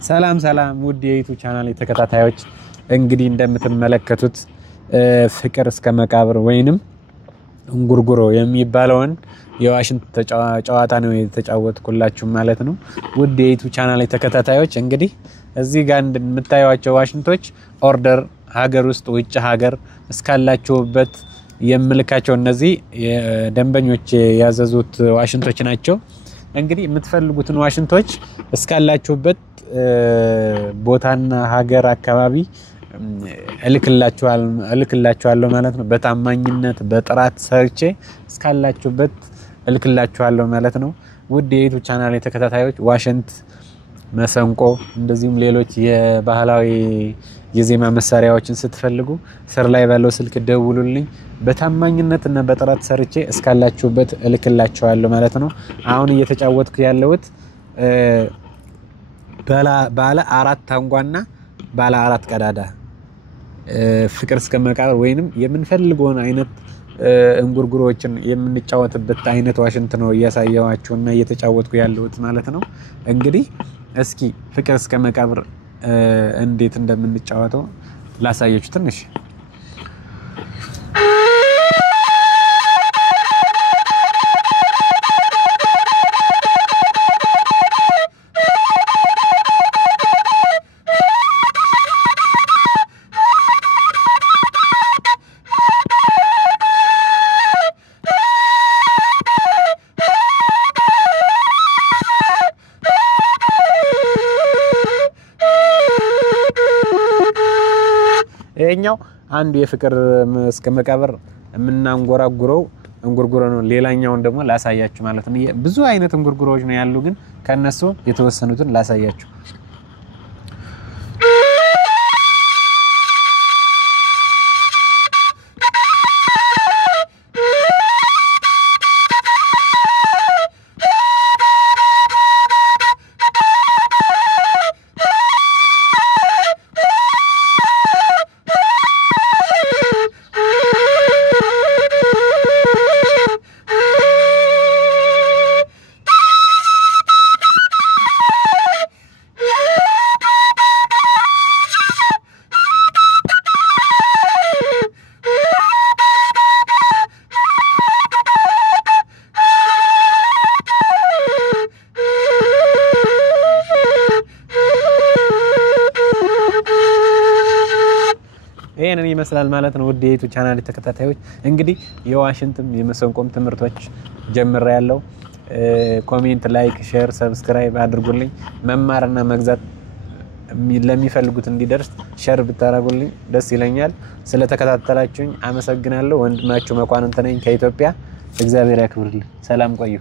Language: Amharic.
ሰላም ውድ የዩቲዩብ ቻናል ተከታታዮች እንግዲህ እንደምትመለከቱት ፍቅር እስከ መቃብር ወይንም እንጉርጉሮ የሚባለውን የዋሽንት ጨዋታ ነው የተጫወትኩላችሁ ማለት ነው። ውድ የዩቲዩብ ቻናል ተከታታዮች እንግዲህ እዚህ ጋር እንደምታዩዋቸው ዋሽንቶች ኦርደር ሀገር ውስጥ ውጭ ሀገር እስካላችሁበት የምልካቸው እነዚህ ደንበኞች ያዘዙት ዋሽንቶች ናቸው። እንግዲህ የምትፈልጉትን ዋሽንቶች እስካላችሁበት ቦታና ሀገር አካባቢ እልክላችኋለሁ ማለት ነው። በታማኝነት በጥራት ሰርቼ እስካላችሁበት እልክላችኋለሁ ማለት ነው። ውድ የዩቲዩብ ቻናል ተከታታዮች ዋሽንት፣ መሰንቆ እንደዚሁም ሌሎች የባህላዊ የዜማ መሳሪያዎችን ስትፈልጉ ስር ላይ ባለው ስልክ ደውሉልኝ። በታማኝነትና በጥራት ሰርቼ እስካላችሁበት እልክላችኋለሁ ማለት ነው። አሁን እየተጫወትኩ ያለሁት ባለ 4 ታንጓና ባለ 4 ቀዳዳ ፍቅር እስከ መቃብር ወይንም የምንፈልገውን አይነት እንጉርጉሮችን የምንጫወትበት አይነት ዋሽንት ነው እያሳየዋችሁና እየተጫወትኩ ያለሁት ማለት ነው። እንግዲህ እስኪ ፍቅር እስከ መቃብር እንዴት እንደምንጫወተው ላሳያችሁ ትንሽ። ይሄኛው አንዱ የፍቅር እስከ መቃብር የምናንጎራጉረው እንጉርጉሮ ነው። ሌላኛውን ደግሞ ላሳያችሁ ማለት ነው። ብዙ አይነት እንጉርጉሮዎች ነው ያሉ፣ ግን ከነሱ የተወሰኑትን ላሳያችሁ። ይሄንን ይመስላል ማለት ነው። ውድ የዩቲዩብ ቻናል ተከታታዮች እንግዲህ የዋሽንትም የመሰንቆም ትምህርቶች ጀምሬያለሁ። ኮሜንት፣ ላይክ፣ ሼር፣ ሰብስክራይብ አድርጉልኝ። መማርና መግዛት ለሚፈልጉት እንዲደርስ ሼር ብታረጉልኝ ደስ ይለኛል። ስለተከታተላችሁኝ አመሰግናለሁ። ወንድማችሁ መኳንንት ነኝ ከኢትዮጵያ። እግዚአብሔር ያክብርልኝ። ሰላም ቆዩ።